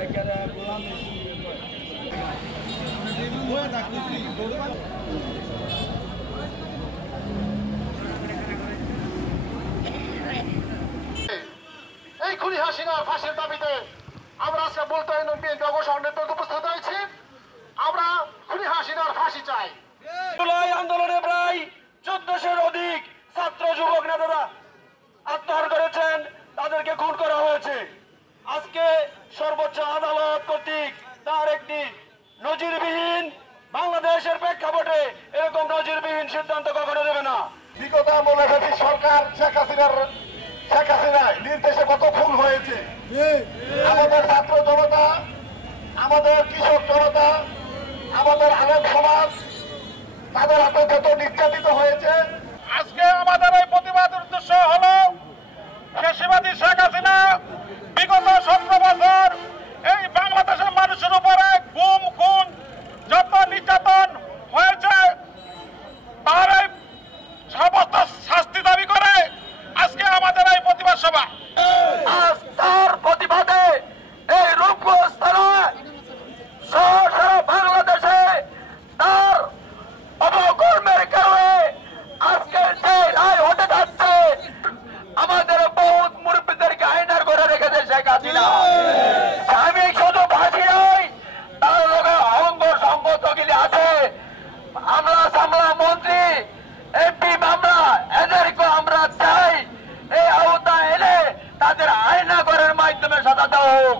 এই খুনি হাসিনার ফাঁসির দাবিতে আমরা আজকে বলতে বিএনপি অবসর নেতৃত্ব উপস্থিত হয়েছি। আমরা খুনি হাসিনার ফাঁসি চাই। জুলাই আন্দোলনে প্রায় 1400-এর অধিক ছাত্র যুবক নেতারা আত্মহত্যা করেছেন, তাদেরকে খুন করা হয়েছে। আজকে সর্বোচ্চ আদালত কর্তৃক তার একটি নজিরবিহীন, বাংলাদেশের প্রেক্ষাপটে এরকম নজিরবিহীন সিদ্ধান্ত কখনো দেবে না। বিগত আমলে সরকার শেখ হাসিনার নির্দেশে কত খুন হয়েছে। আমাদের ছাত্র জনতা, আমাদের কৃষক জনতা, আমাদের আলেম সমাজ তাদের হাতে কত নির্যাতিত হয়েছে। আজকে আমাদের এই প্রতিবাদের উদ্দেশ্য হলো ফ্যাসিবাদী শেখ হাসিনা বিগত 17 বছর এই বাংলাদেশের মানুষের উপরে গুম খুন যত নির্যাতন হয়েছে তার এই সমস্ত শাস্তি দাবি করে আজকে আমাদের এই প্রতিবাদ সভা। আজ তার প্রতিবাদে এই রূপগঞ্জ থানায় সারা বাংলাদেশে তার অপকর্মের কারণে আজকে যে রায় হতে যাচ্ছে, আমাদের বহুত মুরব্বীদেরকে আয়নার ঘরে রেখেছে শেখ হাসিনা। আমি শুধু ফাঁসি নই, তার লোকে অঙ্গ সংগঠনগুলি আছে, আমলা সামলা মন্ত্রী এমপি মামলা, এদেরকে আমরা চাই এই আওতা এনে তাদের আয়না ঘরের মাধ্যমে সাজা দেওয়া হোক।